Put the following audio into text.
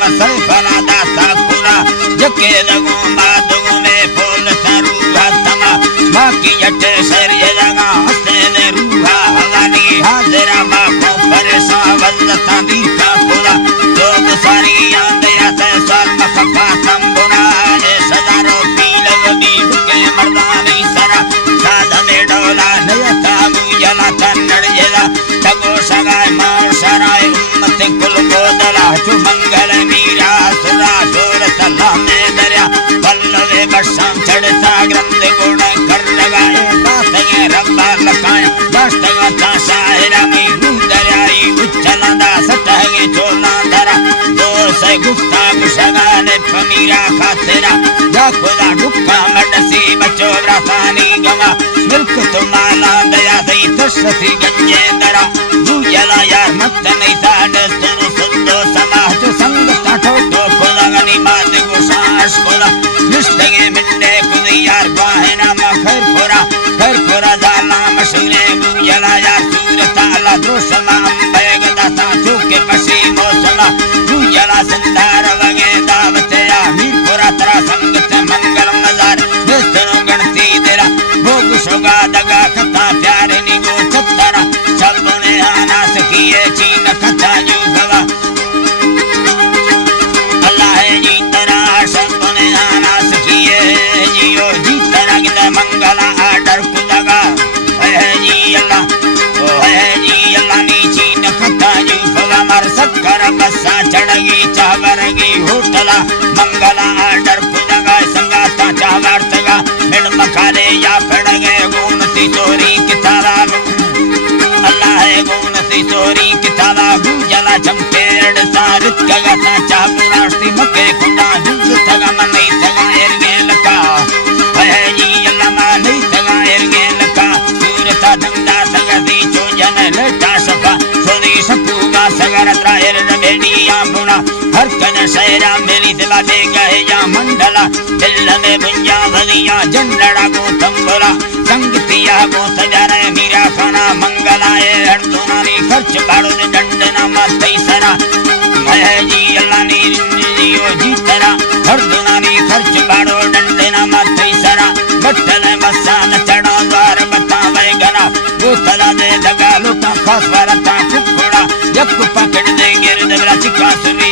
muscle फला दासा खुला जके दगो बादगो में फूल सरूहा तमा बाकी जटे सर ये जगा हंसते ने रूहा हवानी हाजरा बाखों परेशान वल्लता दीका खुला लोग सारी आंद या से साल मखफा तंबुना ने सजारो पील वबी के मर्दानी सरा साधने डोला नयता मुजला तन्नड़ जला तगो सगाय मार सराय उम्मत कुल गोदला चु मंगल मीरा सुरा सुर सलामे दरिया पल्लवे बरसां चढ़ता ग्रंथ गुण कर लगाए बातें रब्बा लकाया दस्तगा ताशा हिरामी रूह दरियाई उच्चलंदा सटहगे चोला दरा दो से गुफ्ता कुशगाने पमीरा खातेरा या खुदा डुक्का मडसी बचो रसानी गवा मिल्क तुम्हारा दया सही तस्सी गंजे दरा दूजला यार मत नहीं साढ़े सुनो सुनो समाज संग ताठो तो खुदा गनी बात गुसाश खुदा निष्ठगे मिंडे खुदी यार बाहे नाम खैर खोरा जाला मशूरे दूजला यार सूरत अल्लाह दोसमा बेग दाता चुके पसी मौसमा दूजला संधार वगे दावत या मीर खोरा तरा संगत मंगल मजार निष्ठनो गणती तेरा भोग सोगा दगा कथा प्यारे निगो छतरा सबने आना सकिए चीन कथा जो गवा अल्लाह है जी तेरा सबने आना सकिए जियो जी तेरा के मंगला आडर खुदागा है जी अल्लाह ओ है जी अल्लाह नी चीन कथा जो गवा मर सककर बसा चढ़गी चावरगी होटला मंगला आडर खुदागा संगाता चावरतगा मिण मखाले या फड़गे गुण तिजोरी किताबा अल्लाह है गुण तिजोरी किताबा गुजला चमकेड़ सारित कगा ता चापुरास्ती मके खुदा जुज तगा मनै तगा एरगे लका है जी अल्लाह मनै तगा एरगे लका सूरता दंदा तगा दी जो जन लटा सफा सोदी सपूगा सगर त्रायर बेड़िया बुना हर कन शहरा मेरी दिला दे गए या मंडला दिल में बुंजा भलिया जन्नड़ा को तंबला संगतिया को सजारे मीरा खाना मंगलाए हर तुम्हारी खर्च बाड़ो डंडना मत सरा है जी अल्लाह ने जियो जी तेरा हर दुनानी खर्च बाड़ो डंडना मत सरा बटल मसान चढ़ा द्वार बतावे गना वो तला दे लगा लोटा खास वाला ता कुकड़ा जब पकड़ देंगे दबला चिका सुनी